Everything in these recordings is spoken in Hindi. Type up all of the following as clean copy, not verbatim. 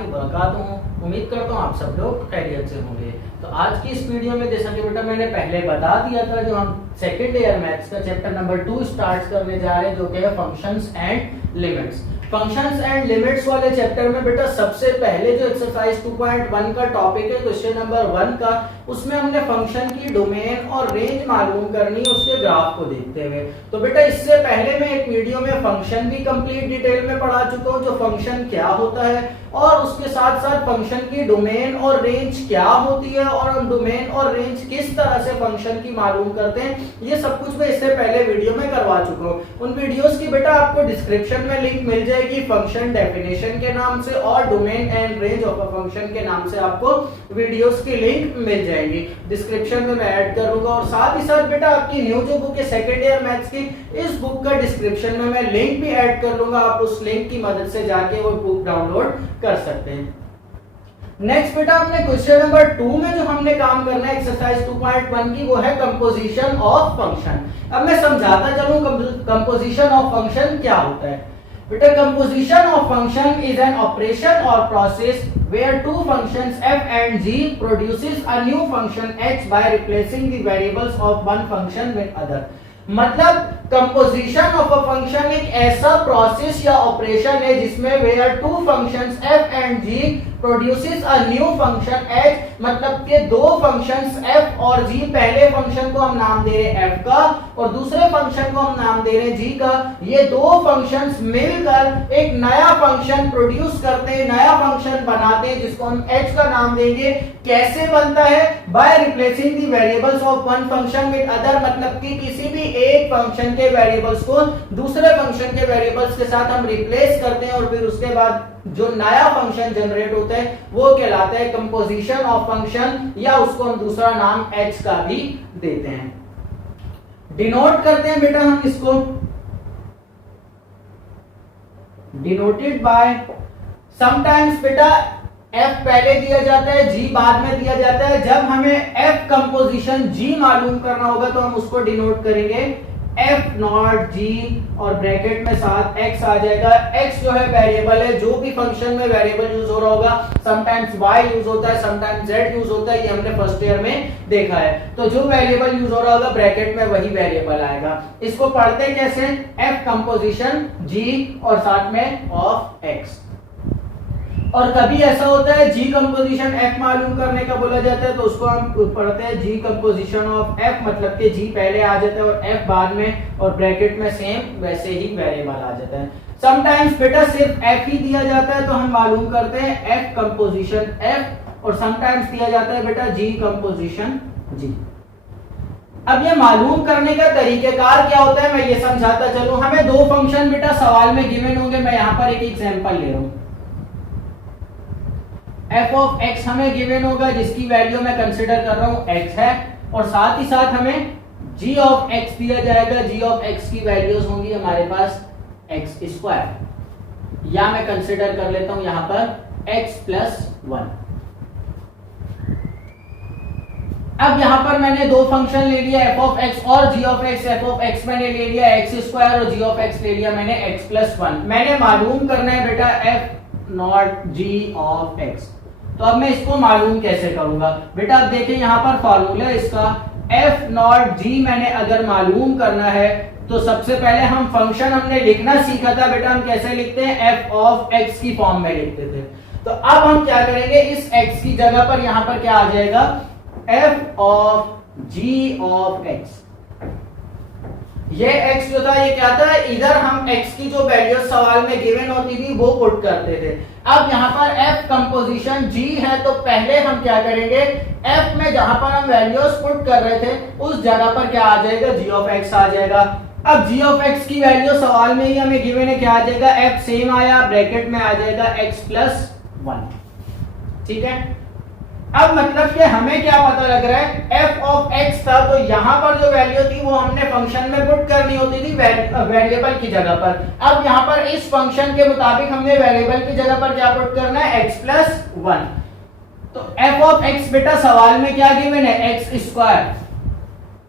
वबरकातुहू। उम्मीद करता हूँ आप सब लोग खैरियत से होंगे। तो आज की इस वीडियो में जैसा कि बेटा मैंने पहले बता दिया था, जो हम सेकेंड ईयर मैथ्स का चैप्टर नंबर 2 स्टार्ट करने जा रहे हैं, जो कि है functions and limits. Functions and limits वाले चैप्टर में बेटा सबसे पहले जो एक्सरसाइज 2.1 का टॉपिक है, क्वेश्चन नंबर 1 का, उसमें हमने फंक्शन की डोमेन और रेंज मालूम करनी है उसके ग्राफ को देखते हुए। तो बेटा इससे पहले मैं एक वीडियो में फंक्शन भी कंप्लीट डिटेल में पढ़ा चुका हूँ, जो फंक्शन क्या होता है और उसके साथ साथ फंक्शन की डोमेन और रेंज क्या होती है और हम डोमेन और रेंज किस तरह से फंक्शन की मालूम करते हैं, ये सब कुछ मैं इससे पहले वीडियो में करवा चुका हूँ। उन वीडियोस की बेटा आपको डिस्क्रिप्शन में लिंक मिल जाएगी, फंक्शन डेफिनेशन के नाम से और domain and range of a function के नाम से आपको वीडियोस की लिंक मिल जाएगी। डिस्क्रिप्शन में मैं ऐड कर दूंगा और साथ ही साथ बेटा आपकी न्यू जो बुक है सेकेंड ईयर मैथ्स की, इस बुक का डिस्क्रिप्शन में मैं लिंक भी ऐड कर दूंगा। आप उस लिंक की मदद से जाके वो बुक डाउनलोड कर सकते हैं। नेक्स्ट बेटा हमने क्वेश्चन नंबर 2 में जो हमने काम करना है एक्सरसाइज 2.1 की, वो है कंपोजिशन ऑफ फंक्शन। अब मैं समझाता चलूं कंपोजिशन ऑफ फंक्शन क्या होता है। बेटा composition of function is an operation और process where two functions f and g produces a new function h by replacing the variables of one function with other। मतलब कंपोजिशन ऑफ अ फंक्शन एक ऐसा प्रोसेस या ऑपरेशन है जिसमें where two functions f and g produces a new function h, मतलब के दो फंक्शंस f और g, पहले फंक्शन को हम नाम दे रहे हैं f का और दूसरे फंक्शन को हम नाम दे रहे हैं g का। ये दो फंक्शंस मिलकर एक नया फंक्शन प्रोड्यूस करते हैं, नया फंक्शन बनाते हैं जिसको हम h का नाम देंगे। कैसे बनता है? By replacing the variables of one function with other, मतलब कि किसी भी एक फंक्शन के वेरिएबल्स को दूसरे फंक्शन के वेरिएबल्स के साथ हम रिप्लेस करते हैं और फिर उसके बाद जो नया फंक्शन जनरेट होता है वो कहलाता है कंपोजिशन ऑफ फंक्शन, या उसको हम दूसरा नाम h का भी देते हैं। डिनोट करते हैं बेटा हम इसको, डिनोटेड बाय समटाइम्स बेटा f पहले दिया जाता है, g बाद में दिया जाता है। जब हमें f कंपोजिशन g मालूम करना होगा तो हम उसको डिनोट करेंगे f नॉट g और ब्रैकेट में साथ x आ जाएगा। x जो है वेरिएबल है, जो भी फंक्शन में वेरिएबल यूज हो रहा होगा, समटाइम्स y यूज होता है, समटाइम्स z यूज होता है, ये हमने फर्स्ट ईयर में देखा है। तो जो वेरिएबल यूज हो रहा होगा ब्रैकेट में वही वेरिएबल आएगा। इसको पढ़ते कैसे? f कंपोजिशन g और साथ में ऑफ x। और कभी ऐसा होता है g कंपोजिशन f मालूम करने का बोला जाता है तो उसको हम पढ़ते हैं g कंपोजिशन ऑफ f, मतलब कि g पहले आ जाता है और f बाद में, और ब्रैकेट में सेम वैसे ही वेरिएबल आ जाता है। समटाइम्स बेटा सिर्फ f ही दिया जाता है तो हम मालूम करते हैं f कंपोजिशन f, और समटाइम्स दिया जाता है बेटा g कंपोजिशन g। अब ये मालूम करने का तरीकेकार क्या होता है मैं ये समझाता चलूं। हमें दो फंक्शन बेटा सवाल में गिवन होंगे, मैं यहां पर एक एग्जांपल ले रहा हूं। f ऑफ x हमें गिवन होगा जिसकी वैल्यू मैं कंसीडर कर रहा हूं x है, और साथ ही साथ हमें g ऑफ x दिया जाएगा। g ऑफ x की वैल्यूज होंगी हमारे पास x स्क्वायर, या मैं कंसीडर कर लेता हूं यहां पर x प्लस 1। अब यहां पर मैंने दो फंक्शन ले लिया f ऑफ x और g of x। f of x मैंने ले लिया x स्क्वायर और g ऑफ x ले लिया मैंने x प्लस 1। मैंने मालूम करना है बेटा f not g of x। तो अब मैं इसको मालूम कैसे करूंगा बेटा? अब देखिए यहां पर फॉर्मूला इसका f नॉट g मैंने अगर मालूम करना है तो सबसे पहले हम फंक्शन हमने लिखना सीखा था बेटा, हम कैसे लिखते हैं? f ऑफ x की फॉर्म में लिखते थे। तो अब हम क्या करेंगे, इस x की जगह पर यहां पर क्या आ जाएगा? f of g of x। ये x जो था ये क्या था? इधर हम x की जो वैल्यू सवाल में गिवन होती थी वो पुट करते थे। अब यहाँ पर f कंपोजिशन g है तो पहले हम क्या करेंगे, f में जहां पर हम वैल्यूज पुट कर रहे थे उस जगह पर क्या आ जाएगा? g ऑफ x आ जाएगा। अब g ऑफ x की वैल्यू सवाल में ही हमें गिवन है, क्या आ जाएगा? f सेम आया, ब्रैकेट में आ जाएगा x प्लस 1। ठीक है। अब मतलब कि हमें क्या पता लग रहा है, f ऑफ x था तो यहां पर जो वैल्यू थी वो हमने फंक्शन में पुट करनी होती थी वेरिएबल की जगह पर। अब यहां पर इस फंक्शन के मुताबिक हमने वेरिएबल की जगह पर क्या पुट करना है? x plus 1। तो f ऑफ x बेटा सवाल में क्या गिवन है? x square.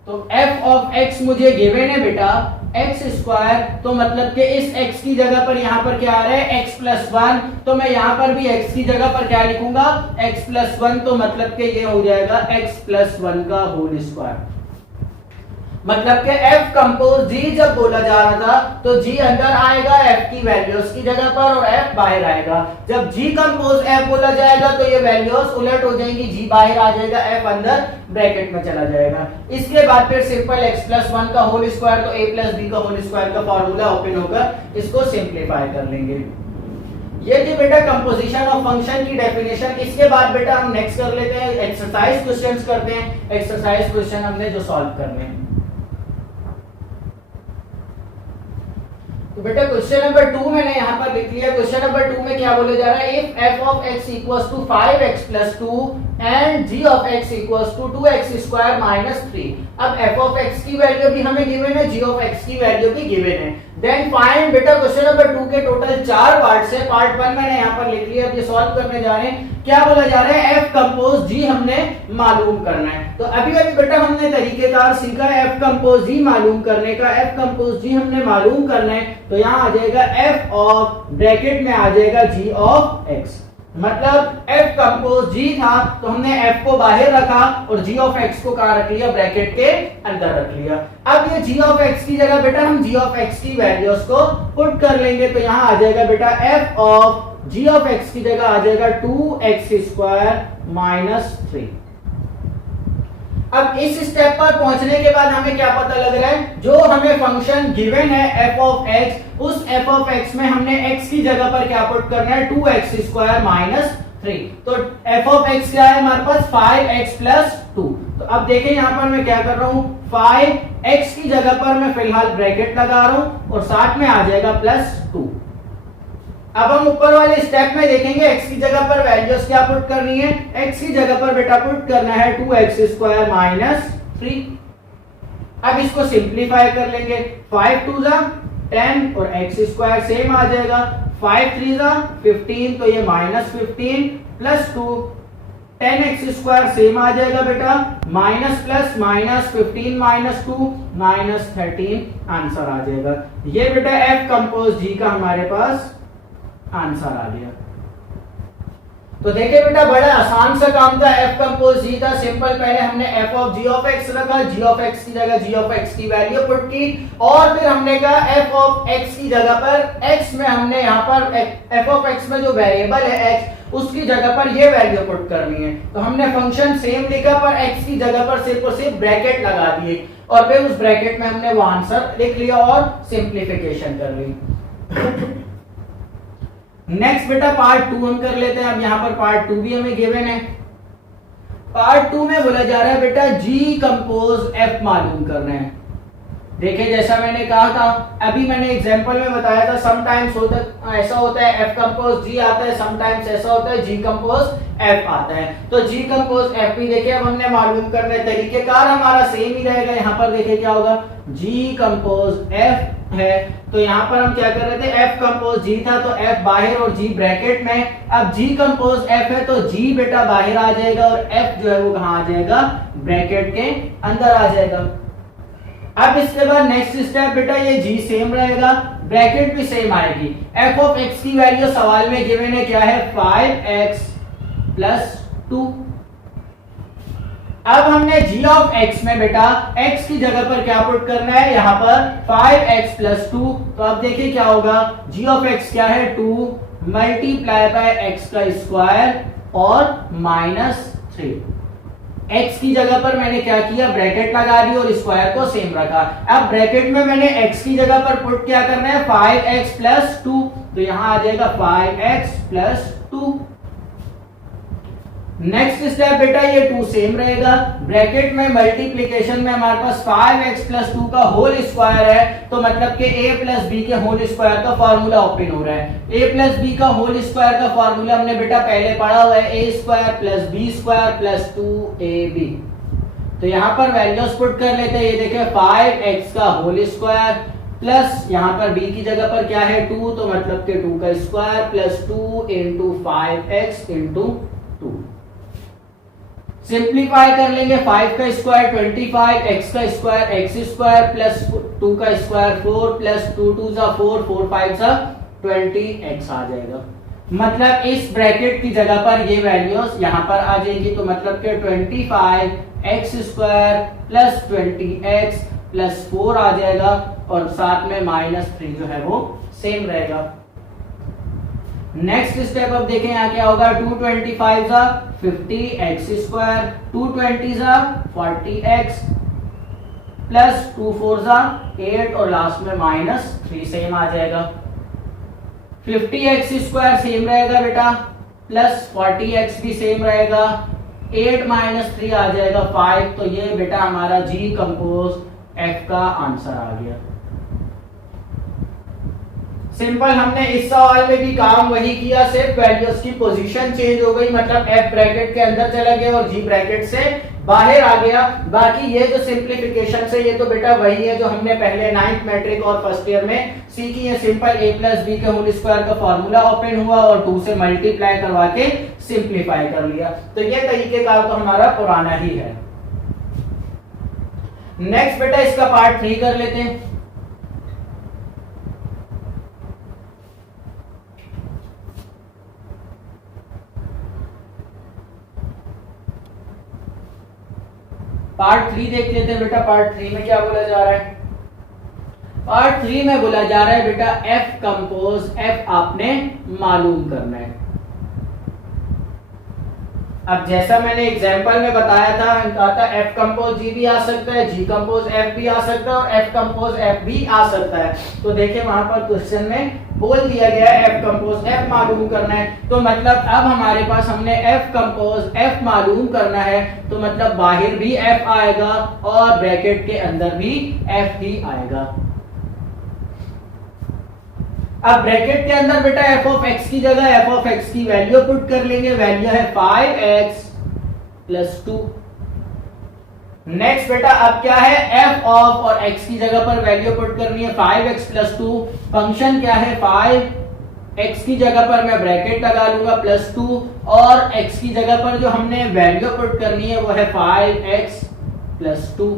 तो f ऑफ x मुझे गिवन है बेटा एक्स स्क्वायर, तो मतलब कि इस x की जगह पर यहाँ पर क्या आ रहा है x प्लस 1, तो मैं यहाँ पर भी x की जगह पर क्या लिखूंगा x प्लस 1, तो मतलब कि ये हो जाएगा x प्लस 1 का होल स्क्वायर। मतलब कि f कंपोज g जब बोला जा रहा था तो g अंदर आएगा f की वैल्यूज की जगह पर और f बाहर आएगा। जब g कंपोज f बोला जाएगा तो ये वैल्यूज उलट हो जाएंगी, g बाहर आ जाएगा, f अंदर ब्रैकेट में चला जाएगा। इसके बाद फिर सिंपल x प्लस 1 का होल स्क्वायर, तो a प्लस b का होल स्क्वायर का फॉर्मूला ओपन होगा, इसको सिंप्लीफाई कर लेंगे। ये थी बेटा कंपोजिशन ऑफ फंक्शन की डेफिनेशन। इसके बाद बेटा हम नेक्स्ट कर लेते हैं एक्सरसाइज क्वेश्चंस करते हैं। एक्सरसाइज क्वेश्चन हमने जो सॉल्व करने हैं, तो बेटा क्वेश्चन नंबर 2 मैंने यहाँ पर लिख लिया। क्वेश्चन नंबर 2 में क्या बोले जा रहा है, if f of x equals to 5x plus 2 and g of x equals to 2x square minus 3। अब f of x की वैल्यू भी हमें गिवन है, g of x की वैल्यू भी गिवन है। देन फाइंड, बेटा क्वेश्चन नंबर 2 के टोटल 4 पार्ट्स है। पार्ट 1 मैंने यहाँ पर लिख लिया, अब ये सॉल्व करने जा रहे हैं। क्या बोला जा रहा है, f कंपोज g हमने मालूम करना है। तो अभी बेटा हमने तरीकेकार सीखा है f कंपोज g मालूम करने का। f कंपोज g हमने मालूम करना है, तो यहाँ आ जाएगा f ऑफ, ब्रैकेट में आ जाएगा g ऑफ x। मतलब f कंपोज g था तो हमने f को बाहर रखा और g ऑफ x को कहां रख लिया, ब्रैकेट के अंदर रख लिया। अब ये g ऑफ x की जगह बेटा हम g ऑफ x की वैल्यूज को पुट कर लेंगे, तो यहां आ जाएगा बेटा f of g of x की जगह आ जाएगा 2x स्क्वायर माइनस 3। अब इस स्टेप पर पहुंचने के बाद हमें क्या पता लग रहा है, जो हमें फंक्शन गिवन है f ऑफ x, उस f ऑफ x में हमने x की जगह पर क्या पुट करना है, 2x स्क्वायर माइनस 3। तो f ऑफ x क्या है हमारे पास, 5x प्लस 2। तो अब देखें यहाँ पर मैं क्या कर रहा हूँ, 5x की जगह पर मैं फिलहाल ब्रैकेट लगा रहा हूं और साथ में आ जाएगा प्लस 2। अब हम ऊपर वाले स्टेप में देखेंगे x की जगह पर वैल्यूज क्या पुट करनी है। x की जगह पर बेटा पुट करना है 2x स्क्वायर माइनस 3। अब इसको सिंप्लीफाई कर लेंगे, 5 2 जा 10 और x स्क्वायर सेम आ जाएगा, 5 3 जा 15, तो ये minus 15 plus 2, 10x square same आ जाएगा बेटा, minus plus minus 15 minus 2 minus 13, answer आ जाएगा। ये बेटा f कंपोज g का हमारे पास आंसर आ गया। तो देखिए बेटा बड़ा आसान सा काम था, f कंपोज g था। सिंपल, पहले हमने f of g of x रखा, g ऑफ x की जगह g ऑफ x की वैल्यू पुट की, और फिर हमने कहा f ऑफ x की जगह पर x में हमने यहाँ पर f ऑफ x में जो वेरिएबल है x, उसकी जगह पर ये वैल्यू पुट करनी है। तो हमने फंक्शन सेम लिखा पर x की जगह पर सिर्फ और सिर्फ ब्रैकेट लगा दिए और फिर उस ब्रैकेट में हमने वो आंसर लिख लिया और सिंप्लीफिकेशन कर ली। नेक्स्ट बेटा पार्ट 2 हम कर लेते हैं। अब यहाँ पर पार्ट 2 भी हमें गिवन है। पार्ट 2 में बोला जा रहा है बेटा g कंपोज f मालूम करना है। देखिए जैसा मैंने कहा था, अभी मैंने एग्जांपल में बताया था, समटाइम्स ऐसा होता है f कंपोज g आता है, समटाइम्स ऐसा होता है g कंपोज f आता है। तो g कंपोज f भी देखिए अब हमने मालूम करना है, तरीकेकार हमारा सेम ही रहेगा। यहाँ पर देखिए क्या होगा, g कंपोज f है, तो यहाँ पर हम क्या कर रहे थे, f कंपोज g था तो f बाहर और g ब्रैकेट में। अब g कंपोज f है तो g बेटा बाहर आ जाएगा और f जो है वो कहाँ आ जाएगा, ब्रैकेट के अंदर आ जाएगा। अब इसके बाद नेक्स्ट स्टेप बेटा ये g सेम रहेगा, ब्रैकेट भी सेम आएगी। f ऑफ x की वैल्यू सवाल में गिवन है क्या है, 5x प्लस 2। अब हमने g ऑफ x में बेटा x की जगह पर क्या पुट करना है, यहाँ पर 5x प्लस 2। तो अब देखिए क्या होगा, g ऑफ x क्या है, 2 मल्टीप्लाई बाय x का स्क्वायर और माइनस 3। x की जगह पर मैंने क्या किया, ब्रैकेट लगा दी और स्क्वायर को सेम रखा। अब ब्रैकेट में मैंने x की जगह पर पुट क्या करना है, 5x प्लस 2। तो यहां आ जाएगा 5x प्लस 2। नेक्स्ट स्टेप बेटा ये 2 सेम रहेगा, ब्रैकेट में मल्टीप्लिकेशन में हमारे पास 5x प्लस 2 का होल स्क्वायर है, तो मतलब कि a प्लस b के होल स्क्वायर का फॉर्मूला ओपन हो रहा है। a प्लस b का होल स्क्वायर का फॉर्मूला हमने बेटा पहले पढ़ा हुआ है, a square plus b square plus 2ab। तो यहाँ पर वैल्यूज पुट कर लेते हैं, ये देखिए 5x का होल स्क्वायर प्लस यहाँ पर b की जगह पर क्या है 2, तो मतलब कि 2 का square plus 2 into 5x into 2। Simplify कर लेंगे 5 का स्क्वायर 25, x का स्क्वायर x स्क्वायर प्लस 2 का स्क्वायर 4 प्लस 2 2 जा 4 4 5 जा 20x आ जाएगा। मतलब इस ब्रैकेट की जगह पर ये वैल्यूज यहां पर आ जाएगी, तो मतलब कि 25x square plus 20x plus 4 आ जाएगा और साथ में -3 जो है वो सेम रहेगा। नेक्स्ट स्टेप अब देखें यहाँ क्या होगा, 225 जा 50x स्क्वायर 220 जा 40x प्लस 2 4 जा 8 और लास्ट में -3 सेम आ जाएगा। 50x स्क्वायर सेम रहेगा बेटा प्लस 40x भी सेम रहेगा, 8 -3 आ जाएगा 5, तो ये बेटा हमारा जी कंपोज f का आंसर आ गया। सिंपल, हमने इस सवाल में भी काम वही किया, सिर्फ वैल्यूज की पोजीशन चेंज हो गई, मतलब f ब्रैकेट के अंदर चला गया और g ब्रैकेट से बाहर आ गया। बाकी ये जो सिंप्लीफिकेशन से ये तो बेटा वही है जो हमने पहले 9th मैट्रिक और फर्स्ट ईयर में सीखी है। सिंपल a प्लस बी के होल स्क्वायर का फॉर्मूला ओपन हुआ और 2 से मल्टीप्लाई करवा के सिंप्लीफाई कर लिया, तो ये तरीके का तो हमारा पुराना ही है। नेक्स्ट बेटा इसका पार्ट 3 कर लेते हैं। पार्ट 3 देख लेते हैं बेटा। पार्ट 3 में क्या बोला जा रहा है, पार्ट 3 में बोला जा रहा है बेटा f कंपोज f आपने मालूम करना है। अब जैसा मैंने एग्जांपल में बताया था, कहा था f कंपोज g भी आ सकता है, g कंपोज f भी आ सकता है और f कंपोज f भी आ सकता है। तो देखिए वहां पर क्वेश्चन में बोल दिया गया है f कंपोज f मालूम करना है, तो मतलब अब हमारे पास हमने f कंपोज f मालूम करना है, तो मतलब बाहर भी f आएगा और ब्रैकेट के अंदर भी f ही आएगा। अब ब्रैकेट के अंदर बेटा f ऑफ x की जगह f ऑफ x की वैल्यू पुट कर लेंगे, वैल्यू है 5x प्लस 2। नेक्स्ट बेटा अब क्या है, f ऑफ और x की जगह पर वैल्यू पुट करनी है 5x प्लस 2। फंक्शन क्या है 5x की जगह पर मैं ब्रैकेट लगा लूंगा प्लस 2 और x की जगह पर जो हमने वैल्यू पुट करनी है वो है 5x प्लस 2।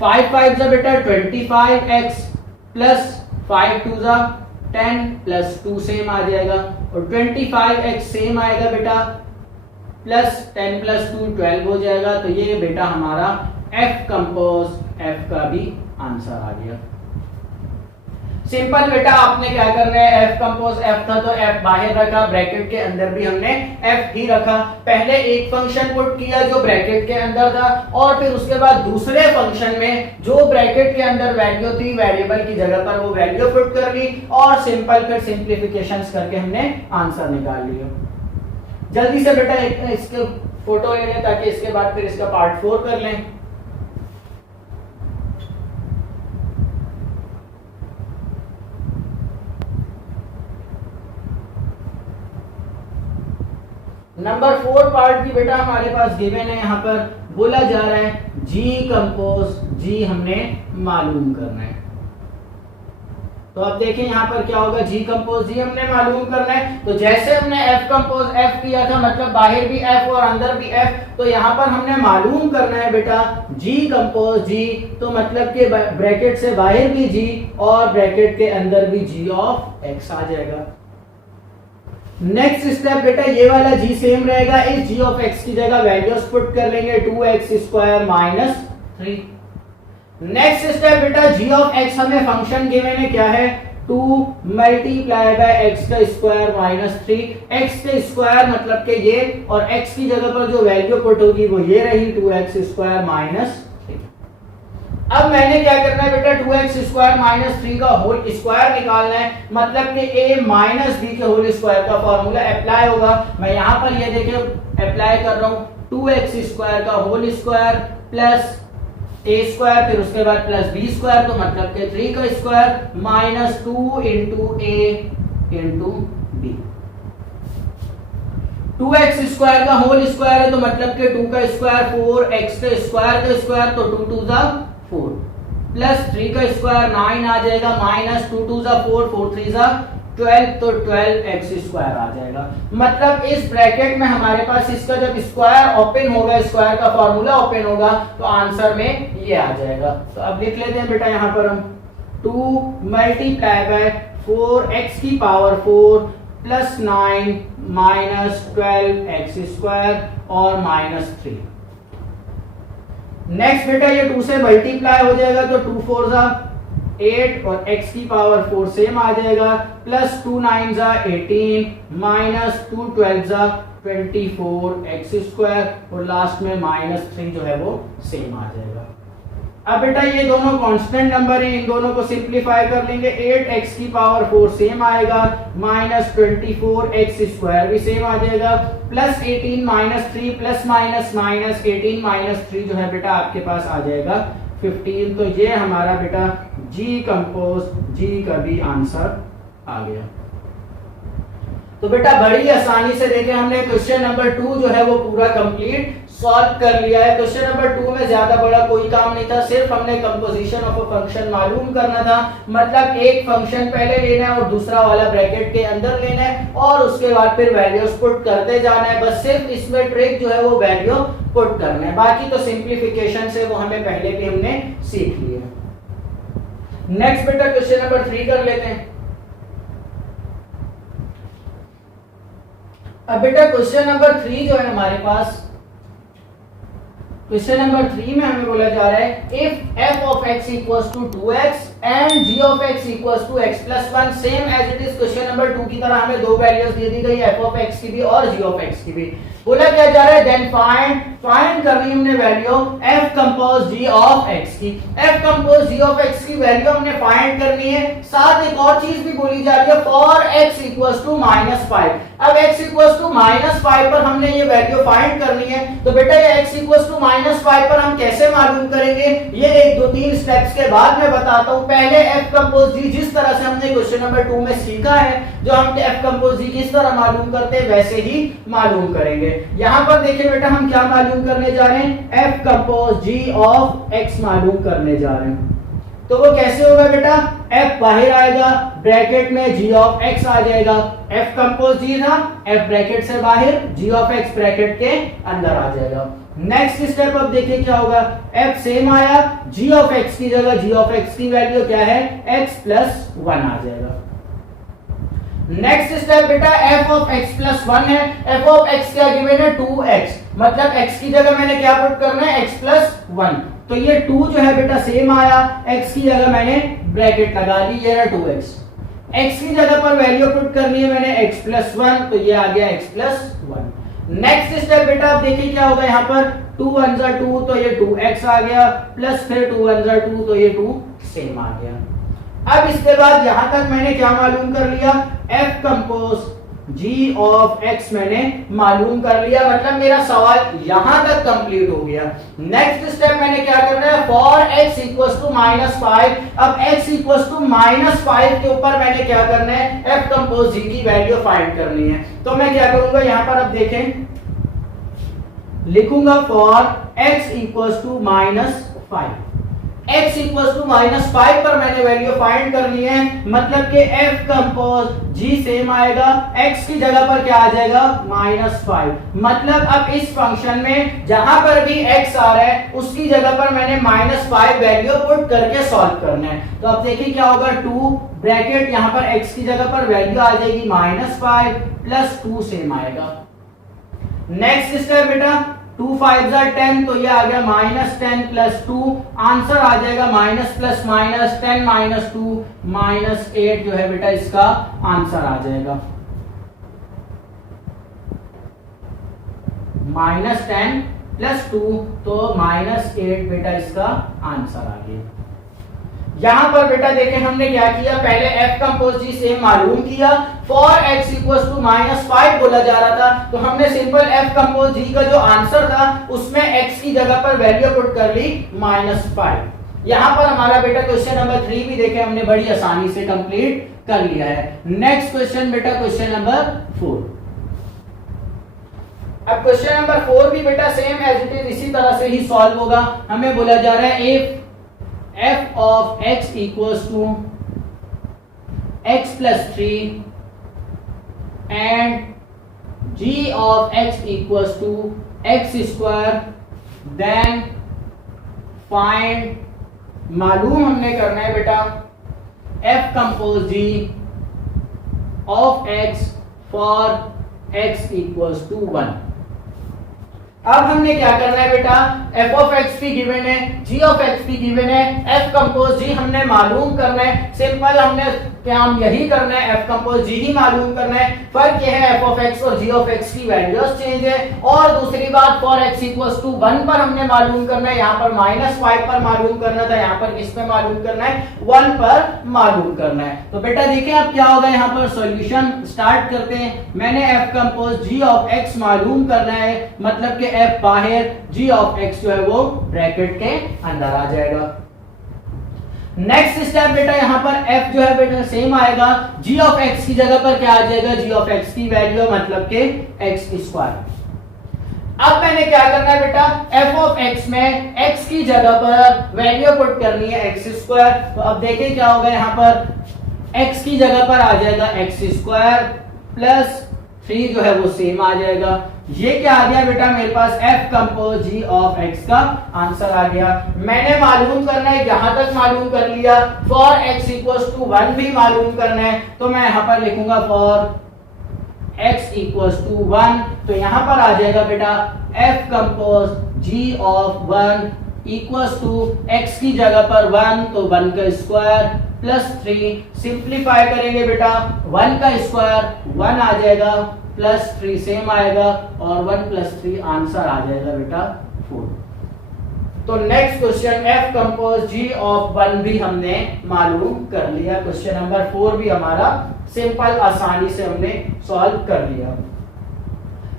5 5 जा बेटा 25x प्लस 5 2 जा 10 प्लस 2 सेम आ जाएगा और 25x सेम आएगा बेटा प्लस 10 प्लस 2 12 हो जाएगा। तो ये बेटा हमारा f कंपोज f का भी आंसर आ गया। सिंपल बेटा आपने क्या करना है, f कंपोज f था तो f बाहर रखा, ब्रैकेट के अंदर भी हमने f ही रखा। पहले एक फंक्शन पुट किया जो ब्रैकेट के अंदर था और फिर उसके बाद दूसरे फंक्शन में जो ब्रैकेट के अंदर वैल्यू थी वेरिएबल की जगह पर वो वैल्यू पुट कर ली और सिंपल फिर सिंप्लीफिकेशंस करके हमने आंसर निकाल लिया। जल्दी से बेटा इसके फोटो ले लें ताकि इसके बाद फिर इसका पार्ट 4 कर लें। नंबर 4 पार्ट भी बेटा हमारे पास गिवन है, यहाँ पर बोला जा रहा है जी कंपोज जी हमने मालूम करना है। तो अब देखें यहाँ पर क्या होगा, जी कंपोज जी हमने मालूम करना है। तो जैसे हमने f कंपोज f किया था, मतलब बाहर भी f और अंदर भी f, तो यहाँ पर हमने मालूम करना है बेटा जी कंपोज जी, तो मतलब कि ब्रैकेट से बाहर भी जी और ब्रैकेट के अंदर भी g ऑफ x आ जाएगा। नेक्स्ट स्टेप बेटा ये वाला g सेम रहेगा, इस g ऑफ x की जगह वैल्यूज पुट कर लेंगे 2x square minus 3। Next step बेटा g ऑफ x हमें फंक्शन गिवन है क्या है 2 मल्टीप्लाई बाय x का स्क्वायर माइनस 3। x का स्क्वायर मतलब कि ये और x की जगह पर जो वैल्यू पुट होगी वो ये रही 2x स्क्वायर माइनस 3। अब मैंने क्या करना है बेटा 2x स्क्वायर माइनस 3 का होल स्क्वायर निकालना है, मतलब कि a माइनस b के होल स्क्वायर का फॉर्मूला अप्लाई होगा। मैं यहाँ पर ये देखिए अप्लाई कर रहा हूँ 2x स्क्वायर का whole square plus a square फिर उसके बाद प्लस b स्क्वायर, तो मतलब कि 3 का square minus 2 into a into b। 2x square का होल स्क्वायर है तो मतलब कि 2 का स्क्वायर 4, x का स्क्वायर तो 2 2 जा 4 प्लस 3 का स्क्वायर 9 आ जाएगा माइनस 2 2 जा 4 4 3 जा 12 तो 12x² आ जाएगा। मतलब इस ब्रैकेट में हमारे पास इसका जब स्क्वायर ओपन होगा, स्क्वायर का फॉर्मूला ओपन होगा तो आंसर में ये आ जाएगा। तो अब लिख लेते हैं बेटा यहाँ पर हम 2 multiply by 4x⁴ plus 9 minus 12x² और -3। नेक्स्ट बेटा ये 2 से मल्टीप्लाई हो जाएगा तो 2 4 जा 8 और x⁴ सेम आ जाएगा, प्लस 2 9 जा 18 माइनस 2 12 जा 24x² और लास्ट में -3 जो है वो सेम आ जाएगा। अब बेटा ये दोनों कांस्टेंट नंबर है, इन दोनों को सिंपलीफाई कर लेंगे। 8x⁴ सेम आएगा, माइनस 24x² भी सेम आ जाएगा, प्लस 18 -3 प्लस माइनस माइनस 18 -3 जो है बेटा आपके पास आ जाएगा 15। तो ये हमारा बेटा जी का भी आंसर आ गया। तो बेटा बड़ी आसानी से देखें हमने क्वेश्चन नंबर 2 जो है वो पूरा कंप्लीट सॉल्व कर लिया है। क्वेश्चन नंबर 2 में ज्यादा बड़ा कोई काम नहीं था, सिर्फ हमने कंपोजिशन ऑफ अ फंक्शन मालूम करना था। मतलब एक फंक्शन पहले लेना है और दूसरा वाला ब्रैकेट के अंदर लेना है और उसके बाद फिर वैल्यूज पुट करते जाना है। बस सिर्फ इसमें ट्रिक जो है वो वैल्यू पुट करना है, बाकी तो सिंप्लीफिकेशन से वो हमें पहले भी हमने सीख लिया। नेक्स्ट बेटा क्वेश्चन नंबर 3 कर लेते हैं। अब बेटा क्वेश्चन नंबर 3 जो है हमारे पास, क्वेश्चन नंबर 3 में हमें बोला जा रहा है if f of x equals to 2x and g of x equals to x plus 1, same as it is question number 2 की तरह हमें दो वैल्यूज दे दी गई f of x की भी और g of x की भी। बोला क्या जा रहा है देन फाइंड करनी हमने value f compose g of x की। f compose g of x की वैल्यू हमने फाइंड करनी है। साथ एक और चीज भी बोली जा रही है फॉर x equals to -5। अब x equals to -5 पर हमने ये वैल्यू फाइंड करनी है। तो बेटा ये x equals to -5 पर हम कैसे मालूम करेंगे, ये 1 2 3 स्टेप्स के बाद मैं बताता हूँ। पहले f कंपोज g जिस तरह से हमने क्वेश्चन नंबर 2 में सीखा है, जो हम f कंपोज g किस तरह मालूम करते हैं वैसे ही मालूम करेंगे। यहाँ पर देखिए बेटा हम क्या मालूम करने जा रहे हैं, f compose g of x मालूम करने जा रहे हैं। तो वो कैसे होगा बेटा, f बाहर आएगा, ब्रैकेट में g ऑफ x आ जाएगा। f कंपोज g था, f ब्रैकेट से बाहर, g ऑफ x ब्रैकेट के अंदर आ जाएगा। नेक्स्ट स्टेप अब देखिए क्या होगा, f सेम आया, g ऑफ x की जगह g ऑफ x की वैल्यू क्या है, x प्लस 1 आ जाएगा। नेक्स्ट स्टेप बेटा f ऑफ x प्लस 1 है, f ऑफ x क्या गिवन है 2x, मतलब x की जगह मैंने क्या पुट करना है x प्लस 1। तो ये 2 जो है बेटा सेम आया, x की जगह मैंने ब्रैकेट लगा दी, ये रहा 2x। x की जगह पर वैल्यू पुट करनी है मैंने x प्लस 1, तो ये आ गया x प्लस 1। नेक्स्ट स्टेप बेटा आप देखिए क्या होगा, यहाँ पर 2 1 जा 2 तो ये 2x आ गया, प्लस फिर 2 1 जा 2 तो ये 2 सेम आ गया। अब इसके बाद यहां तक मैंने क्या मालूम कर लिया, f compose g of x मैंने मालूम कर लिया, मतलब मेरा सवाल यहां तक कंप्लीट हो गया। नेक्स्ट स्टेप मैंने क्या करना है, फॉर x इक्वल्स टू -5। अब x इक्वल्स टू -5 के ऊपर मैंने क्या करना है, f कंपोज g की वैल्यू फाइंड करनी है। तो मैं क्या करूंगा, यहां पर अब देखें लिखूंगा for x equals to -5। x equals to -5 पर मैंने वैल्यू फाइंड करनी है, मतलब कि f कंपोज g सेम आएगा, x की जगह पर क्या आ जाएगा -5। मतलब अब इस फंक्शन में जहां पर भी x आ रहा है उसकी जगह पर मैंने -5 वैल्यू पुट करके सॉल्व करना है। तो अब देखिए क्या होगा, 2 ब्रैकेट यहां पर x की जगह पर वैल्यू आ जाएगी -5 प्लस 2 सेम आएगा। नेक्स्ट स्टेप बेटा 2 5 जा 10 तो ये आ गया -10 प्लस 2, आंसर आ जाएगा माइनस प्लस माइनस 10 माइनस 2 -8 जो है बेटा इसका आंसर आ जाएगा। -10 प्लस 2 तो -8 बेटा इसका आंसर आ गया। यहां पर बेटा देखें हमने क्या किया, पहले f कंपोज g सेम मालूम किया, फॉर x इक्वल्स टू -5 बोला जा रहा था, तो हमने सिंपल f कंपोज g का जो आंसर था उसमें x की जगह पर वैल्यू पुट कर ली -5। यहां पर हमारा बेटा क्वेश्चन नंबर 3 भी देखें हमने बड़ी आसानी से कंप्लीट कर लिया है। नेक्स्ट क्वेश्चन बेटा क्वेश्चन नंबर 4। अब क्वेश्चन नंबर 4 भी बेटा सेम एज इट इज इसी तरह से ही सॉल्व होगा। हमें बोला जा रहा है if f of x equals to x plus 3 and g of x equals to x square, then find मालूम हमने करना है बेटा f compose g of x for x equals to 1। अब हमने क्या करना है बेटा, f of x भी गिवन है, g of x भी गिवन है, f कंपोज g हमने मालूम करना है। सिंपल हमने काम यही करना है, f कंपोज g ही मालूम करना है। फर्क यह है f of x और g of x की वैल्यूज चेंज है। और दूसरी बात for x equals to 1 पर हमने मालूम करना है, यहाँ पर -5 पर मालूम करना था, यहाँ पर किस पे मालूम करना है, 1 पर मालूम करना है। तो बेटा देखिए अब क्या होगा, यहाँ पर सॉल्यूशन स्टार्ट करते हैं। मैंने f compose g of x मालूम करना है, मतलब कि f बाहर, g of x जो है वो ब्रैकेट के अंदर आ जाएगा। नेक्स्ट स्टेप बेटा यहाँ पर f जो है बेटा सेम आएगा, g of x की जगह पर क्या आ जाएगा, g of x की वैल्यू मतलब के x स्क्वायर। अब मैंने क्या करना है बेटा, f of x में x की जगह पर वैल्यू पुट करनी है x स्क्वायर। तो अब देखिए क्या होगा, यहाँ पर x की जगह पर आ जाएगा x स्क्वायर प्लस 3 जो है वो सेम आ जाएगा। ये क्या आ गया बेटा मेरे पास, f compose g of x का आंसर आ गया। मैंने मालूम करना है, यहां तक मालूम कर लिया, for x equals to 1 भी मालूम करना है। तो मैं यहां पर लिखूंगा for x equals to 1, तो यहां पर आ जाएगा बेटा f compose g of 1 equals to x की जगह पर 1, तो 1 का स्क्वायर प्लस 3। सिंप्लीफाई करेंगे बेटा, 1 का स्क्वायर 1 आ जाएगा, प्लस 3 सेम आएगा, और 1 प्लस 3 आंसर आ जाएगा बेटा 4। तो next question f compose g of 1 भी हमने मालूम कर लिया। क्वेश्चन नंबर 4 भी हमारा सिंपल आसानी से हमने सॉल्व कर लिया।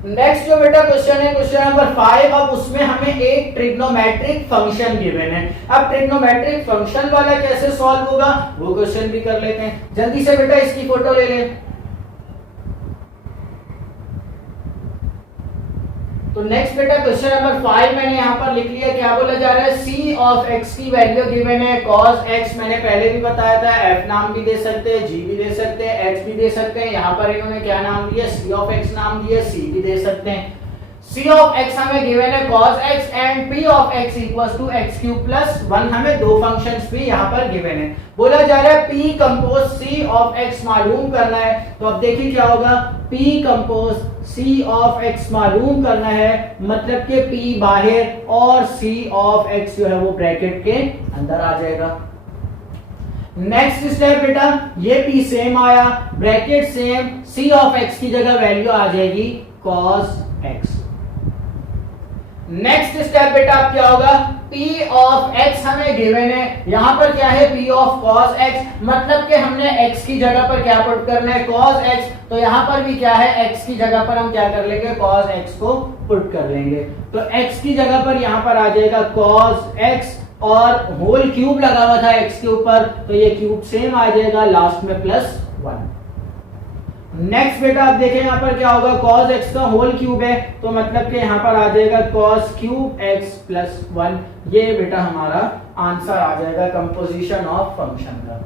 नेक्स्ट जो बेटा क्वेश्चन है क्वेश्चन नंबर 5, अब उसमें हमें एक ट्रिग्नोमेट्रिक फंक्शन गिवन है। अब ट्रिग्नोमेट्रिक फंक्शन वाला कैसे सॉल्व होगा वो क्वेश्चन भी कर लेते हैं। जल्दी से बेटा इसकी फोटो ले लें। तो नेक्स्ट बेटा क्वेश्चन नंबर 5 मैंने यहाँ पर लिख लिया, क्या बोला जा रहा है, c ऑफ x की वैल्यू गिवन है, cos x मैंने पहले भी बताया था, f नाम भी दे सकते हैं, g भी दे सकते हैं, h भी दे सकते हैं। यहाँ पर इन्होंने क्या नाम दिया, c ऑफ x नाम दिया, c भी दे सकते हैं। c ऑफ x हमें गिवन है cos x and p of x equals to x cube plus 1, हमें दो फंक्शंस भी यहाँ पर गिवन है। बोला जा रहा है p compose c of x मालूम करना है। तो अब देखिए क्या होगा, p compose c of x मालूम करना है, मतलब कि p बाहर और c ऑफ x जो है वो ब्रैकेट के अंदर आ जाएगा। नेक्स्ट स्टेप बेटा, ये p सेम आया, bracket same, c of x की जगह वैल्यू आ जाएगी cos x। नेक्स्ट स्टेप बेटा अब क्या होगा, p ऑफ x हमें गिवन है, यहां पर क्या है p ऑफ cos x, मतलब कि हमने x की जगह पर क्या पुट करना है, cos x। तो यहां पर भी क्या है, x की जगह पर हम क्या कर लेंगे, cos x को पुट कर लेंगे। तो x की जगह पर यहां पर आ जाएगा cos x, और होल क्यूब लगा हुआ था x के ऊपर, तो ये क्यूब सेम आ जाएगा, लास्ट में प्लस 1। नेक्स्ट बेटा आप देखें यहाँ पर क्या होगा, cos x का होल क्यूब है, तो मतलब कि यहाँ पर आ जाएगा cos क्यूब x प्लस 1। ये बेटा हमारा आंसर आ जाएगा कंपोजिशन ऑफ फंक्शन का।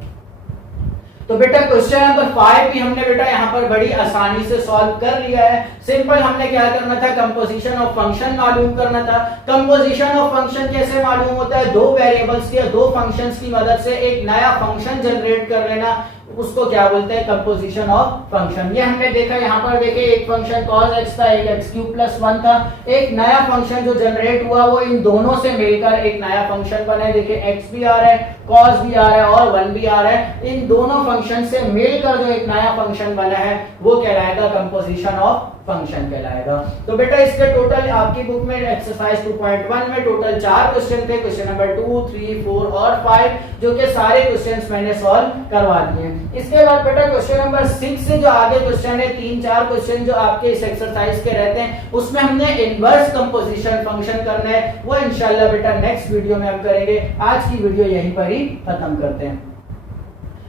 तो बेटा क्वेश्चन नंबर 5 भी हमने बेटा यहाँ पर बड़ी आसानी से सॉल्व कर लिया है। सिंपल हमने क्या करना था, कंपोजिशन ऑफ फंक्शन मालूम करना था। कंपोजिशन ऑफ फंक्शन कैसे मालूम होता है, दो वेरिएबल्स या दो फंक्शंस की मदद से एक नया फंक्शन जनरेट कर लेना, उसको क्या बोलते हैं, कंपोजिशन ऑफ फंक्शन। ये हमने देखा, यहाँ पर देखिए एक फंक्शन cos x था, एक x क्यूब प्लस 1 था, एक नया फंक्शन जो जनरेट हुआ वो इन दोनों से मिलकर एक नया फंक्शन बना है। देखिए x भी आ रहा है, cos भी आ रहा है और 1 भी आ रहा है, इन दोनों फंक्शन से मिलकर जो एक नया फंक्शन बना है वो कहलाएगा कंपोजिशन ऑफ फंक्शन कहलाएगा। तो बेटा इसके टोटल आपकी बुक में एक्सरसाइज 2.1 में टोटल 4 क्वेश्चन थे, क्वेश्चन नंबर 2, 3, 4 और 5, जो कि सारे क्वेश्चंस मैंने सॉल्व करवा दिए। इसके बाद बेटा क्वेश्चन नंबर 6 से जो आगे क्वेश्चन है, 3-4 क्वेश्चन जो आपके इस एक्सरसाइज के रहते हैं, उसमें हमने इनवर्स कंपोजिशन फंक्शन करना है, वो इंशाल्लाह बेटा नेक्स्ट वीडियो में हम करेंगे। आज की वीडियो यहीं पर ही खत्म करते हैं।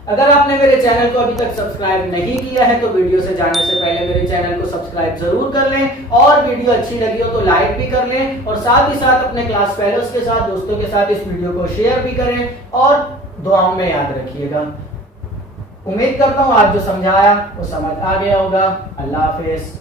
अगर आपने मेरे चैनल को अभी तक सब्सक्राइब नहीं किया है तो वीडियो से जाने से पहले मेरे चैनल को सब्सक्राइब जरूर कर लें, और वीडियो अच्छी लगी हो तो लाइक भी कर लें, और साथ ही साथ अपने क्लास फेलोज के साथ, दोस्तों के साथ इस वीडियो को शेयर भी करें, और दुआओं में याद रखिएगा। उम्मीद करता हूँ आज जो समझाया वो समझ आ गया होगा। अल्लाह हाफिज।